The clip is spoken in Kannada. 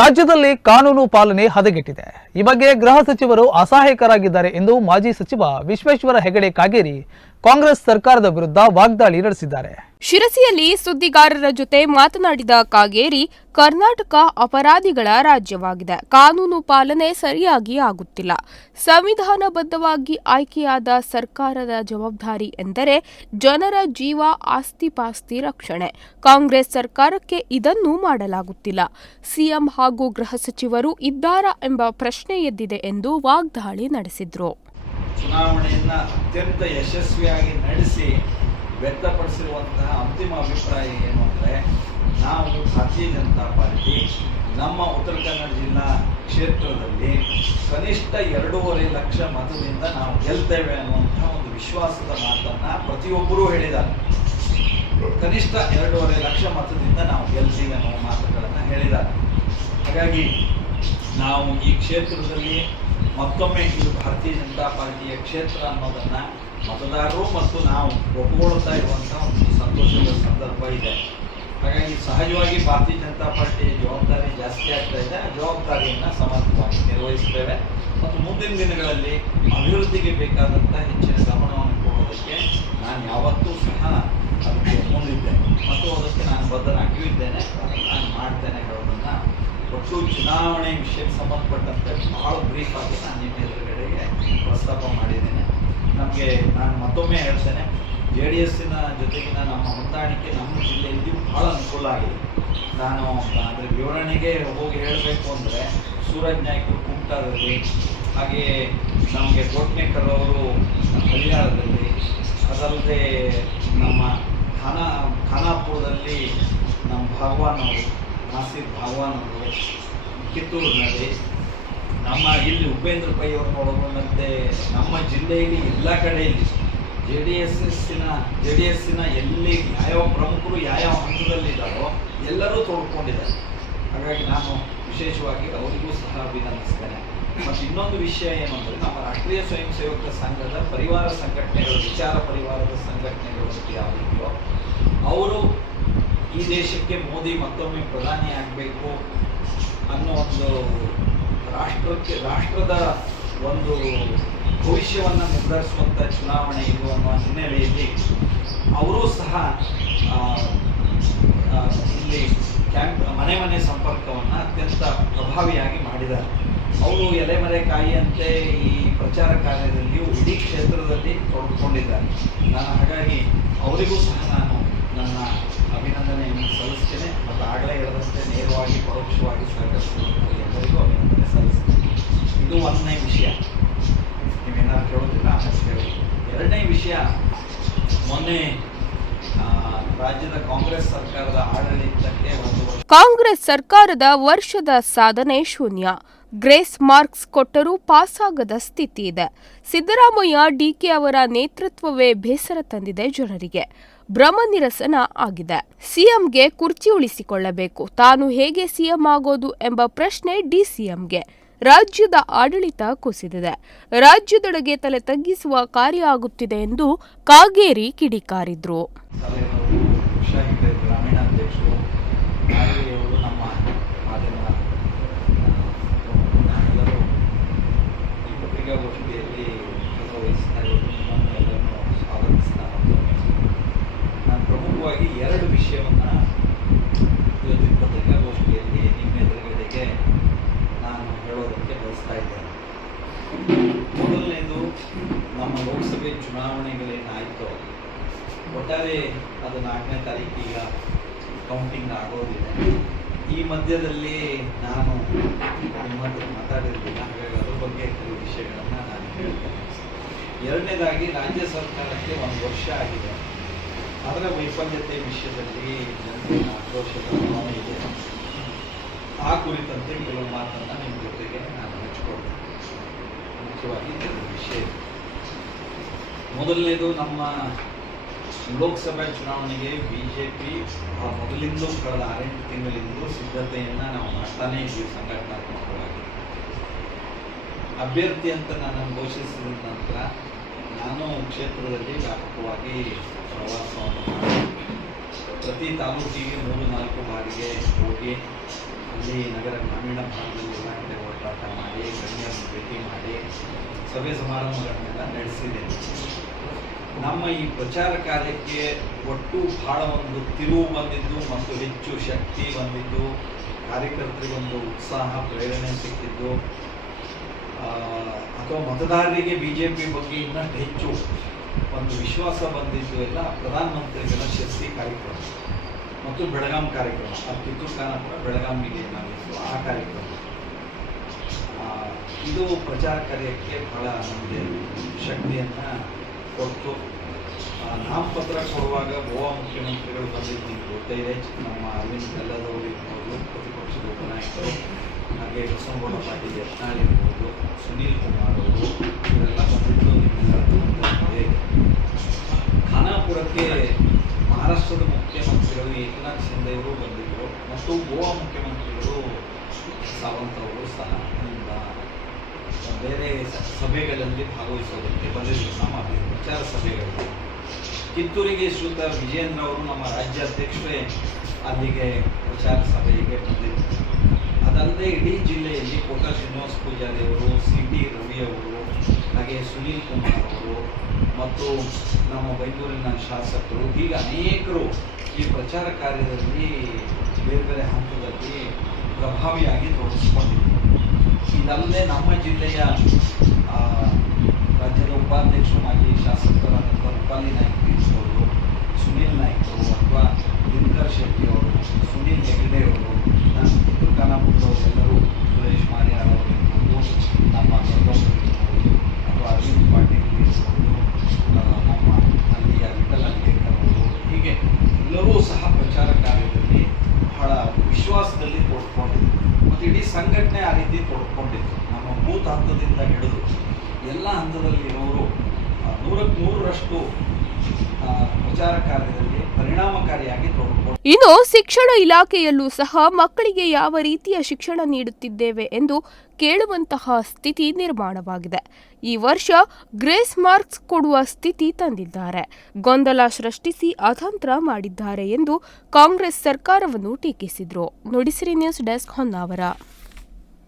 ರಾಜ್ಯದಲ್ಲಿ ಕಾನೂನು ಪಾಲನೆ ಹದಗೆಟ್ಟಿದೆ. ಈ ಬಗ್ಗೆ ಗೃಹ ಸಚಿವರು ಅಸಹಾಯಕರಾಗಿದ್ದಾರೆ ಎಂದು ಮಾಜಿ ಸಚಿವ ವಿಶ್ವೇಶ್ವರ ಹೆಗಡೆ ಕಾಗೇರಿ ಕಾಂಗ್ರೆಸ್ ಸರ್ಕಾರದ ವಿರುದ್ಧ ವಾಗ್ದಾಳಿ ನಡೆಸಿದ್ದಾರೆ. ಶಿರಸಿಯಲ್ಲಿ ಸುದ್ದಿಗಾರರ ಜೊತೆ ಮಾತನಾಡಿದ ಕಾಗೇರಿ, ಕರ್ನಾಟಕ ಅಪರಾಧಿಗಳ ರಾಜ್ಯವಾಗಿದೆ. ಕಾನೂನು ಪಾಲನೆ ಸರಿಯಾಗಿ ಆಗುತ್ತಿಲ್ಲ. ಸಂವಿಧಾನಬದ್ಧವಾಗಿ ಆಯ್ಕೆಯಾದ ಸರ್ಕಾರದ ಜವಾಬ್ದಾರಿ ಎಂದರೆ ಜನರ ಜೀವ, ಆಸ್ತಿ-ಪಾಸ್ತಿ ರಕ್ಷಣೆ. ಕಾಂಗ್ರೆಸ್ ಸರ್ಕಾರಕ್ಕೆ ಇದನ್ನು ಮಾಡಲಾಗುತ್ತಿಲ್ಲ. ಸಿಎಂ ಹಾಗೂ ಗೃಹ ಸಚಿವರು ಇದ್ದಾರಾ ಎಂಬ ಪ್ರಶ್ನೆ ಎದ್ದಿದೆ ಎಂದು ವಾಗ್ದಾಳಿ ನಡೆಸಿದರು. ಚುನಾವಣೆಯನ್ನ ಅತ್ಯಂತ ಯಶಸ್ವಿಯಾಗಿ ನಡೆಸಿ ವ್ಯಕ್ತಪಡಿಸಿರುವಂತಹ ಅಂತಿಮ ಅಭಿಪ್ರಾಯ ಏನು ಅಂದರೆ, ನಾವು ಭಾರತೀಯ ಜನತಾ ಪಾರ್ಟಿ ನಮ್ಮ ಉತ್ತರ ಕನ್ನಡ ಜಿಲ್ಲಾ ಕ್ಷೇತ್ರದಲ್ಲಿ ಕನಿಷ್ಠ 2.5 ಲಕ್ಷ ಮತದಿಂದ ನಾವು ಗೆಲ್ತೇವೆ ಅನ್ನುವಂತಹ ಒಂದು ವಿಶ್ವಾಸದ ಮಾತನ್ನ ಪ್ರತಿಯೊಬ್ಬರೂ ಹೇಳಿದ್ದಾರೆ. ಕನಿಷ್ಠ 2.5 ಲಕ್ಷ ಮತದಿಂದ ನಾವು ಗೆಲ್ತೀವಿ ಅನ್ನುವ ಮಾತುಗಳನ್ನು ಹೇಳಿದ್ದಾರೆ. ಹಾಗಾಗಿ ನಾವು ಈ ಕ್ಷೇತ್ರದಲ್ಲಿ ಮತ್ತೊಮ್ಮೆ ಇದು ಭಾರತೀಯ ಜನತಾ ಪಾರ್ಟಿಯ ಕ್ಷೇತ್ರ ಅನ್ನೋದನ್ನ ಮತದಾರರು ಮತ್ತು ನಾವು ಒಪ್ಪಿಕೊಳ್ತಾ ಇರುವಂತಹ ಒಂದು ಸಂತೋಷದ ಸಂದರ್ಭ ಇದೆ. ಹಾಗಾಗಿ ಸಹಜವಾಗಿ ಭಾರತೀಯ ಜನತಾ ಪಾರ್ಟಿಯ ಜವಾಬ್ದಾರಿ ಜಾಸ್ತಿ ಆಗ್ತಾ ಇದೆ. ಆ ಜವಾಬ್ದಾರಿಯನ್ನು ಸಮರ್ಥವಾಗಿ ನಿರ್ವಹಿಸ್ತೇವೆ ಮತ್ತು ಮುಂದಿನ ದಿನಗಳಲ್ಲಿ ಅಭಿವೃದ್ಧಿಗೆ ಬೇಕಾದಂಥ ಹೆಚ್ಚಿನ ಗಮನವನ್ನು ಕೊಡೋದಕ್ಕೆ ನಾನು ಯಾವತ್ತೂ ಸಹ ಅದಕ್ಕೆ ಮುಂದಿದ್ದೇನೆ ಮತ್ತು ಅದಕ್ಕೆ ನಾನು ಬದ್ಧನಾಗಿಯೂ ಇದ್ದೇನೆ. ನಾನು ಮಾಡ್ತೇನೆ ಹೇಳೋದನ್ನ ಒಟ್ಟು ಚುನಾವಣೆ ವಿಷಯಕ್ಕೆ ಸಂಬಂಧಪಟ್ಟಂತೆ ಬಹಳ ಬ್ರೀಫ್ ಆಗಿ ನಾನು ನಿಮ್ಮ ಎದುರುಗಡೆಗೆ ಪ್ರಸ್ತಾಪ ಮಾಡಿದ್ದೇನೆ. ನಮಗೆ ನಾನು ಮತ್ತೊಮ್ಮೆ ಹೇಳ್ತೇನೆ, JDSನ ಜೊತೆಗಿನ ನಮ್ಮ ಹೊಂದಾಣಿಕೆ ನಮ್ಮ ಜಿಲ್ಲೆಯಲ್ಲಿ ಬಹಳ ಅನುಕೂಲ ಆಗಿದೆ. ನಾನು ಅದರ ವಿವರಣೆಗೆ ಹೋಗಿ ಹೇಳಬೇಕು ಅಂದರೆ, ಸೂರಜ್ ನಾಯ್ಕರು ಕುಮಟಾದಲ್ಲಿ, ಹಾಗೆಯೇ ನಮಗೆ ಕೋಟ್ನೇಕರ್ ಅವರು ಹರಿಯಾಣದಲ್ಲಿ, ಅದಲ್ಲದೆ ನಮ್ಮ ಖಾನಾಪುರದಲ್ಲಿ ನಮ್ಮ ಭಾಗವಾನ್ ಅವರು, ನಾಸಿರ್ ಭಾಗವಾನ್ ಅವರು, ಕಿತ್ತೂರಿನಲ್ಲಿ ನಮ್ಮ ಇಲ್ಲಿ ಉಪೇಂದ್ರ ಪೈ ಅವರನ್ನು ಒಳಗೊಂಡಂತೆ ನಮ್ಮ ಜಿಲ್ಲೆಯಲ್ಲಿ ಎಲ್ಲ ಕಡೆಯಲ್ಲಿ JDSನ ಎಲ್ಲಿ ಯಾವ ಪ್ರಮುಖರು ಯಾವ ಹಂತದಲ್ಲಿದ್ದಾರೋ ಎಲ್ಲರೂ ತೊಡ್ಕೊಂಡಿದ್ದಾರೆ. ಹಾಗಾಗಿ ನಾನು ವಿಶೇಷವಾಗಿ ಅವರಿಗೂ ಸಹ ಅಭಿನಂದಿಸ್ತೇನೆ. ಮತ್ತು ಇನ್ನೊಂದು ವಿಷಯ ಏನು ಅಂದರೆ, ನಮ್ಮ ರಾಷ್ಟ್ರೀಯ ಸ್ವಯಂ ಸೇವಕ ಸಂಘದ ಪರಿವಾರ ಸಂಘಟನೆಗಳು, ವಿಚಾರ ಪರಿವಾರದ ಸಂಘಟನೆಗಳು ಯಾವುದಿದೆಯೋ ಅವರು ಈ ದೇಶಕ್ಕೆ ಮೋದಿ ಮತ್ತೊಮ್ಮೆ ಪ್ರಧಾನಿ ಆಗಬೇಕು ಅನ್ನೋ ಒಂದು ರಾಷ್ಟ್ರದ ಒಂದು ಭವಿಷ್ಯವನ್ನು ನಿರ್ಧರಿಸುವಂಥ ಚುನಾವಣೆ ಇದು ಅನ್ನುವ ಹಿನ್ನೆಲೆಯಲ್ಲಿ ಅವರೂ ಸಹ ಇಲ್ಲಿ ಮನೆ ಮನೆ ಸಂಪರ್ಕವನ್ನು ಅತ್ಯಂತ ಪ್ರಭಾವಿಯಾಗಿ ಮಾಡಿದ್ದಾರೆ. ಅವರು ಎಲೆಮರೆಕಾಯಿಯಂತೆ ಈ ಪ್ರಚಾರ ಕಾರ್ಯದಲ್ಲಿಯೂ ಇಡೀ ಕ್ಷೇತ್ರದಲ್ಲಿ ತೊಡಗಿಕೊಂಡಿದ್ದಾರೆ. ಹಾಗಾಗಿ ಅವರಿಗೂ ಸಹ ನಾನು ನನ್ನ ಅಭಿನಂದನೆಯನ್ನು ಸಲ್ಲಿಸ್ತೇನೆ ಮತ್ತು ಆಗಲೇ ಹೇಳಿದಂತೆ ನೇರವಾಗಿ ಪರೋಕ್ಷವಾಗಿ ಸಹಕರಿಸಿದಂಥ ಎಲ್ಲರಿಗೂ ಅಭಿನಂದನೆ ಸಲ್ಲಿಸ್ತೇನೆ. ಇದು ಒಂದನೇ ವಿಷಯ. ನೀವೇನಾದ್ರು ಕೇಳೋದಿಲ್ಲ ಹೇಳಿ. ಎರಡನೇ ವಿಷಯ, ಮೊನ್ನೆ ರಾಜ್ಯದ ಕಾಂಗ್ರೆಸ್ ಸರ್ಕಾರದ ಆಡಳಿತಕ್ಕೆ ಕಾಂಗ್ರೆಸ್ ಸರ್ಕಾರದ ವರ್ಷದ ಸಾಧನೆ ಶೂನ್ಯ. ಗ್ರೇಸ್ ಮಾರ್ಕ್ಸ್ ಕೊಟ್ಟರೂ ಪಾಸಾಗದ ಸ್ಥಿತಿ ಇದೆ. ಸಿದ್ದರಾಮಯ್ಯ, DK ಅವರ ನೇತೃತ್ವವೇ ಬೇಸರ ತಂದಿದೆ ಜನರಿಗೆ. ಭ್ರಮ ನಿರಸನ ಆಗಿದೆ. ಸಿಎಂಗೆ ಕುರ್ಚಿ ಉಳಿಸಿಕೊಳ್ಳಬೇಕು. ತಾನು ಹೇಗೆ ಸಿಎಂ ಆಗೋದು ಎಂಬ ಪ್ರಶ್ನೆ DCMಗೆ. ರಾಜ್ಯದ ಆಡಳಿತ ಕುಸಿದಿದೆ. ರಾಜ್ಯದೊಳಗೆ ತಲೆ ತಗ್ಗಿಸುವ ಕಾರ್ಯ ಆಗುತ್ತಿದೆ ಎಂದು ಕಾಗೇರಿ ಕಿಡಿಕಾರಿದ್ರು. ಪ್ರಮುಖವಾಗಿ ಎರಡು ವಿಷಯವನ್ನು ಇವತ್ತಿನ ಪತ್ರಿಕಾಗೋಷ್ಠಿಯಲ್ಲಿ ನಿಮ್ಮ ಎದುರುಗಡೆಗೆ ನಾನು ಹೇಳೋದಕ್ಕೆ ಬಯಸ್ತಾ ಇದ್ದೇನೆ. ಮೊದಲನೇದು, ನಮ್ಮ ಲೋಕಸಭೆ ಚುನಾವಣೆಗಳೇನಾಯಿತು, ಒಟ್ಟಾರೆ ಅದು 4ನೇ ತಾರೀಕು ಈಗ ಕೌಂಟಿಂಗ್ ಆಗೋದಿದೆ. ಈ ಮಧ್ಯದಲ್ಲಿ ನಾನು ನಿಮ್ಮ ಹತ್ರ ಮಾತಾಡಿರಲಿಲ್ಲ. ಹಾಗಾಗಿ ಅದ್ರ ಬಗ್ಗೆ ಕೆಲವು ವಿಷಯಗಳನ್ನು ನಾನು ಹೇಳ್ತೇನೆ. ಎರಡನೇದಾಗಿ, ರಾಜ್ಯ ಸರ್ಕಾರಕ್ಕೆ 1 ವರ್ಷ ಆಗಿದೆ. ಅದರ ವೈಫಲ್ಯತೆ ವಿಷಯದಲ್ಲಿ ಜನತೆಯ ಆಕ್ರೋಶದ ಭಾವನೆ ಇದೆ. ಆ ಕುರಿತಂತೆ ಕೆಲವು ಮಾತನ್ನು ನಿಮ್ಮ ಜೊತೆಗೆ ನಾನು ಹಂಚಿಕೊಳ್ತೇನೆ. ಮುಖ್ಯವಾಗಿ ಕೆಲವು ವಿಷಯ. ಮೊದಲನೇದು, ನಮ್ಮ ಲೋಕಸಭಾ ಚುನಾವಣೆಗೆ BJP ಮೊದಲಿಂದಲೂ ಕಳೆದ 6-8 ತಿಂಗಳಿಂದಲೂ ಸಿದ್ಧತೆಯನ್ನು ನಾವು ಮಾಡ್ತಾನೇ ಇದ್ದೀವಿ. ಸಂಘಟನಾತ್ಮಕವಾಗಿ ಅಭ್ಯರ್ಥಿ ಅಂತ ನಾನು ಘೋಷಿಸಿದ ನಂತರ ನಾನು ಕ್ಷೇತ್ರದಲ್ಲಿ ವ್ಯಾಪಕವಾಗಿ ಪ್ರವಾಸವನ್ನು ಮಾಡಿ ಪ್ರತಿ ತಾಲೂಕಿಗೆ 3-4 ಬಾರಿಗೆ ಹೋಗಿ ಅಲ್ಲಿ ನಗರ ಗ್ರಾಮೀಣ ಭಾಗದಲ್ಲಿ ಎಲ್ಲ ಕಡೆ ಹೋರಾಟ ಮಾಡಿ ಗಣ್ಯರನ್ನು ಭೇಟಿ ಮಾಡಿ ಸಭೆ ಸಮಾರಂಭಗಳನ್ನೆಲ್ಲ ನಡೆಸಿದ್ದೇನೆ. ನಮ್ಮ ಈ ಪ್ರಚಾರ ಕಾರ್ಯಕ್ಕೆ ಒಟ್ಟು ಬಹಳ ಒಂದು ತಿರುವು ಬಂದಿದ್ದು ಮತ್ತು ಹೆಚ್ಚು ಶಕ್ತಿ ಬಂದಿದ್ದು, ಕಾರ್ಯಕರ್ತರಿಗೊಂದು ಉತ್ಸಾಹ ಪ್ರೇರಣೆ ಸಿಕ್ಕಿದ್ದು, ಅಥವಾ ಮತದಾರರಿಗೆ BJP ಬಗ್ಗೆ ಇನ್ನಷ್ಟು ಹೆಚ್ಚು ಒಂದು ವಿಶ್ವಾಸ ಬಂದಿದ್ದು ಎಲ್ಲ ಪ್ರಧಾನಮಂತ್ರಿಗಳ ಶಕ್ತಿ ಕಾರ್ಯಕ್ರಮ ಮತ್ತು ಬೆಳಗಾಂ ಕಾರ್ಯಕ್ರಮ, ಆ ಕಿತ್ತೂರು ಖಾನಾಪುರ ಬೆಳಗಾವಿಗೆ ನಾವಿತ್ತು ಆ ಕಾರ್ಯಕ್ರಮ. ಇದು ಪ್ರಚಾರ ಕಾರ್ಯಕ್ಕೆ ಬಹಳ ನಮಗೆ ಶಕ್ತಿಯನ್ನು ಕೊಟ್ಟು, ನಾಮಪತ್ರ ಕೊಡುವಾಗ ಗೋವಾ ಮುಖ್ಯಮಂತ್ರಿಗಳು ಬಂದಿದ್ದು ನಿಮ್ಗೆ ಗೊತ್ತೇ ಇದೆ. ನಮ್ಮ ಅರವಿಂದ್ ಬೆಲ್ಲದವರು ಇರ್ಬೋದು, ಪ್ರತಿಪಕ್ಷದ ಉಪನಾಯಕರು, ಹಾಗೆ ಬಸವನಗೌಡ ಪಾಟೀಲ್ ಯತ್ನಾಳ್ ಇರ್ಬೋದು, ಸುನೀಲ್ ಕುಮಾರ್ ಅವರು, ಇವರೆಲ್ಲ ಬಂದಿದ್ದು ನಿಮ್ಮೆಲ್ಲರಿಗೂ. ಖಾನಾಪುರಕ್ಕೆ ಮಹಾರಾಷ್ಟ್ರದ ಮುಖ್ಯಮಂತ್ರಿಗಳು ಏಕನಾಥ್ ಶಿಂದೆ ಅವರು ಬಂದಿದ್ದರು ಮತ್ತು ಗೋವಾ ಮುಖ್ಯಮಂತ್ರಿಗಳು ಸಾವಂತ್ ಅವರು ಸಹ ಬೇರೆ ಸಭೆಗಳಲ್ಲಿ ಭಾಗವಹಿಸೋದಕ್ಕೆ ಬಂದಿದ್ದರು, ನಮ್ಮ ಪ್ರಚಾರ ಸಭೆಗಳಲ್ಲಿ. ಕಿತ್ತೂರಿಗೆ ಶ್ರೀಯುತ ವಿಜಯೇಂದ್ರ ಅವರು ನಮ್ಮ ರಾಜ್ಯಾಧ್ಯಕ್ಷರೇ ಅಲ್ಲಿಗೆ ಪ್ರಚಾರ ಸಭೆಗೆ ಬಂದಿದ್ದರು. ಅದಲ್ಲದೆ ಇಡೀ ಜಿಲ್ಲೆಯಲ್ಲಿ ಕೋಟಾ ಶ್ರೀನಿವಾಸ ಪೂಜಾರಿ ಅವರು, CT ರವಿ ಅವರು, ಹಾಗೆ ಸುನೀಲ್ ಕುಮಾರ್ ಅವರು ಮತ್ತು ನಮ್ಮ ಬೆಂಗಳೂರಿನ ಶಾಸಕರು, ಹೀಗೆ ಅನೇಕರು ಈ ಪ್ರಚಾರ ಕಾರ್ಯದಲ್ಲಿ ಬೇರೆ ಬೇರೆ ಹಂತದಲ್ಲಿ ಪ್ರಭಾವಿಯಾಗಿ ತೊಡಗಿಸಿಕೊಂಡಿದ್ದರು. ಇದಲ್ಲದೆ ನಮ್ಮ ಜಿಲ್ಲೆಯ ರಾಜ್ಯದ ಉಪಾಧ್ಯಕ್ಷರು, ಮಾಜಿ ಶಾಸಕರಾದಂಥ ರೂಪಾಲಿ ನಾಯ್ಕ ಅವರು, ಸುನೀಲ್ ನಾಯ್ಕರು ಅಥವಾ ದಿನಕರ್ ಶೆಟ್ಟಿ ಅವರು, ಸುನೀಲ್ ಹೆಗಡೆ ಅವರು, ಕಿತ್ತೂರು ಖಾನಾಪುರದವರೆಲ್ಲರೂ, ಸುರೇಶ್ ಮಾರಿಯಾರ್ ಅವರು ಇರ್ಬೋದು, ನಮ್ಮ ದೊಡ್ಡವರು ಇರ್ಬೋದು, ಅಥವಾ ಅರವಿಂದ್ ಪಾಟೀಲ್ ಇರ್ಬೋದು, ನಮ್ಮ ಅಲ್ಲಿಯ ವಿಠಲ್ ಅಂಬೇಡ್ಕರ್ ಅವರು, ಹೀಗೆ ಎಲ್ಲರೂ ಸಹ ಪ್ರಚಾರ ಕಾರ್ಯದಲ್ಲಿ ಬಹಳ ವಿಶ್ವಾಸದಲ್ಲಿ ತೊಡ್ಕೊಂಡಿದ್ರು ಮತ್ತು ಇಡೀ ಸಂಘಟನೆ ಆ ರೀತಿ ತೊಡ್ಕೊಂಡಿತ್ತು. ನಮ್ಮ ಬೂತ್ ಹಂತದಿಂದ ಹಿಡಿದು ಎಲ್ಲ ಹಂತದಲ್ಲಿರೋರು 100% ಪ್ರಚಾರ ಕಾರ್ಯದಲ್ಲಿ ಪರಿಣಾಮಕಾರಿಯಾಗಿ ತೊಡಗಿಕೊಂಡು. ಇನ್ನು ಶಿಕ್ಷಣ ಇಲಾಖೆಯಲ್ಲೂ ಸಹ ಮಕ್ಕಳಿಗೆ ಯಾವ ರೀತಿಯ ಶಿಕ್ಷಣ ನೀಡುತ್ತಿದ್ದೇವೆ ಎಂದು ಕೇಳುವಂತಹ ಸ್ಥಿತಿ ನಿರ್ಮಾಣವಾಗಿದೆ. ಈ ವರ್ಷ ಗ್ರೇಸ್ ಮಾರ್ಕ್ಸ್ ಕೊಡುವ ಸ್ಥಿತಿ ತಂದಿದ್ದಾರೆ, ಗೊಂದಲ ಸೃಷ್ಟಿಸಿ ಅತಂತ್ರ ಮಾಡಿದ್ದಾರೆ ಎಂದು ಕಾಂಗ್ರೆಸ್ ಸರ್ಕಾರವನ್ನು ಟೀಕಿಸಿದರು. Nudisiri news desk Honnavar.